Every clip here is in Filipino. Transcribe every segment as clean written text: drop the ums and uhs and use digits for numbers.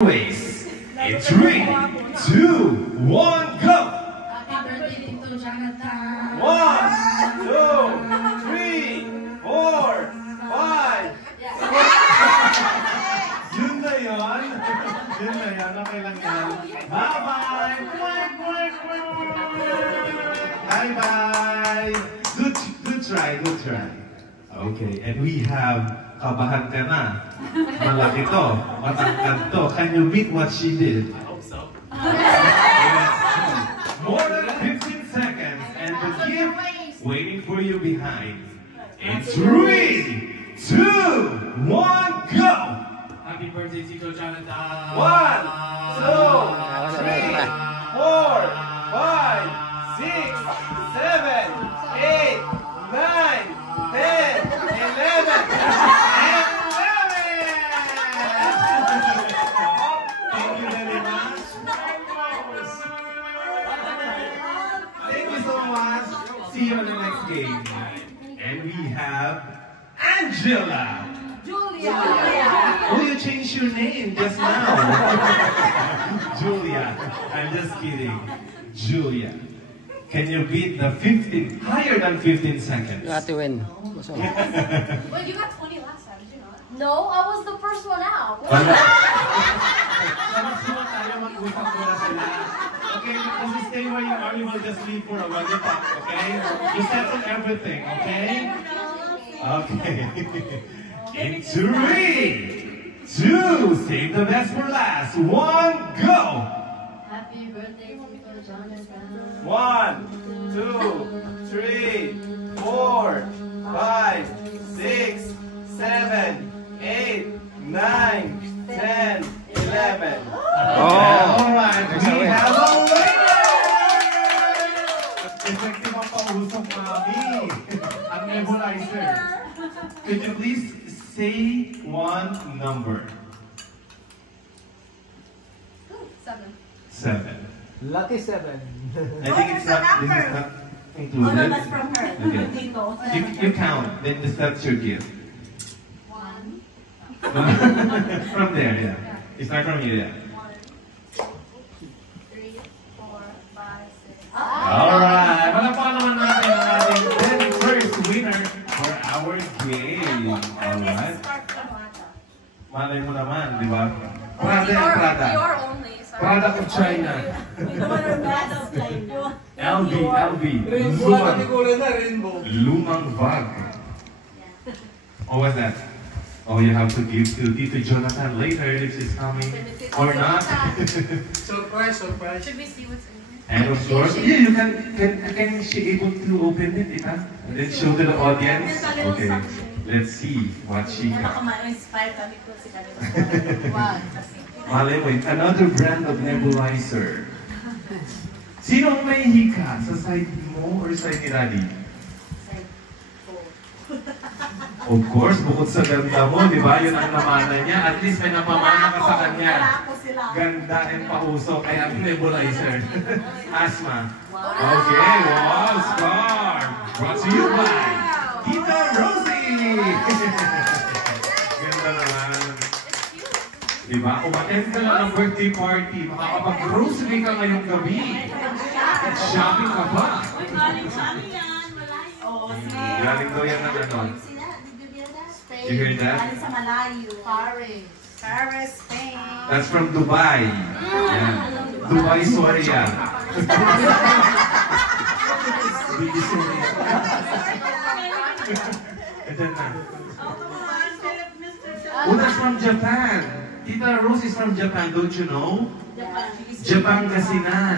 Ways. In 3, 2, 1, go! Happy birthday to Jonathan! 1, 2, 3, 4, 5. Yun na yun. Yun na yun. Okay lang yan. Bye-bye! Bye-bye! Good try, good try. Okay, and we have kabahan ka na. Malaki to. Matangkad to. Can you beat what she did? I hope so. More than 15 seconds and the gift waiting for you behind. In 3, 2, 1, go! Happy birthday, Tito Jonathan! 1, 2, 3, 4, 5, 6, 7, 8, 9, 10, 11. See you in the next game. And we have Angela. Julia! Oh, you changed your name just now. Julia. I'm just kidding. Julia. Can you beat the 15, higher than 15 seconds? You have to win. Well, you got 20 last time, did you not? No, I was the first one out. Okay, just stay where you are. You will just leave for a while. Okay? You settle everything, okay? Okay. In 3, 2, save the best for last. 1, go! Happy birthday to Jonathan. 1, 2, 3, 4, 5, 6, 7, 8, 9, 10, 11. Alright, we have a winner! Effective ang pausok, mami. Ang nebulizer. Could you please say one number? 7. Lucky 7. I think it's not, this is not included. Oh no, that's from her. Okay. You count, then that's your gift. 1. From there, yeah. It's not from you, yeah. 1, 2, 3, 4, 5, 6. Alright, malapakan naman natin ang ating very first winner for our game. Alright. Malay mo naman, di ba? Prada and Prada. Dior only. Sorry. Product of China. LV. Lumang bag. Oh, what's that? Oh, you have to give to Tito Jonathan later if she's coming or not. Surprise. Should we see what's in here? And of course, yeah, you can she able to open it, Ita? And then show to the audience. Okay, let's see what she got. Malay mo, another brand of nebulizer. Sino ang may hika? Sa side mo or side ni Daddy? Of course, bukod sa ganda mo, di ba? Yun ang namana niya. At least may napamana ka sa kanya. Ganda and pausok. Kaya ang nebulizer. Asma. Okay, wow, scar. Brought to you by Tita Rosie. Ganda naman. Di ba? Umattend ka lang ng birthday party. Makakapag-grocery ka ngayong gabi. At shopping ka pa. Galing daw yan ng ano. You hear that? Paris, Spain. That's from Dubai. Yeah. Dubai Soria. Oh, that's from Japan. Tita Rose is from Japan, don't you know? Japan Gasinan.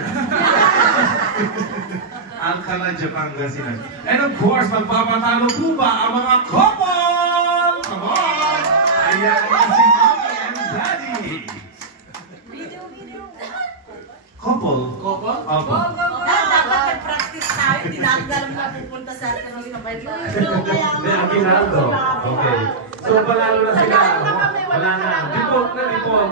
Alcala Japan Gasinan. And of course, magpapatalo po ba ang mga couple? Come on! Ayan na si Mommy and Daddy. Couple? Couple? Opo. Dapat nag-practice tayo. Tinanggal mo pupunta sa atin ng sabay ba? Then, Aguinaldo. Okay. So, palalo na sila. Wala na. Report na, report.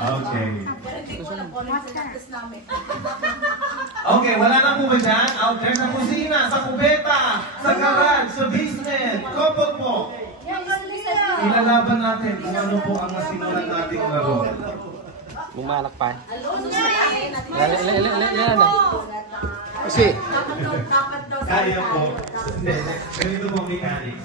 Okay. Okay, wala na po ba dyan? Out there sa kusina, sa kubeta, sa garage, sa basement. Couple po. Ilalaban natin kung ano po ang nasimulan nating laro. Bumalakpan. Ilan na? Kasi, Kaya po. Hindi, ganito po mechanics.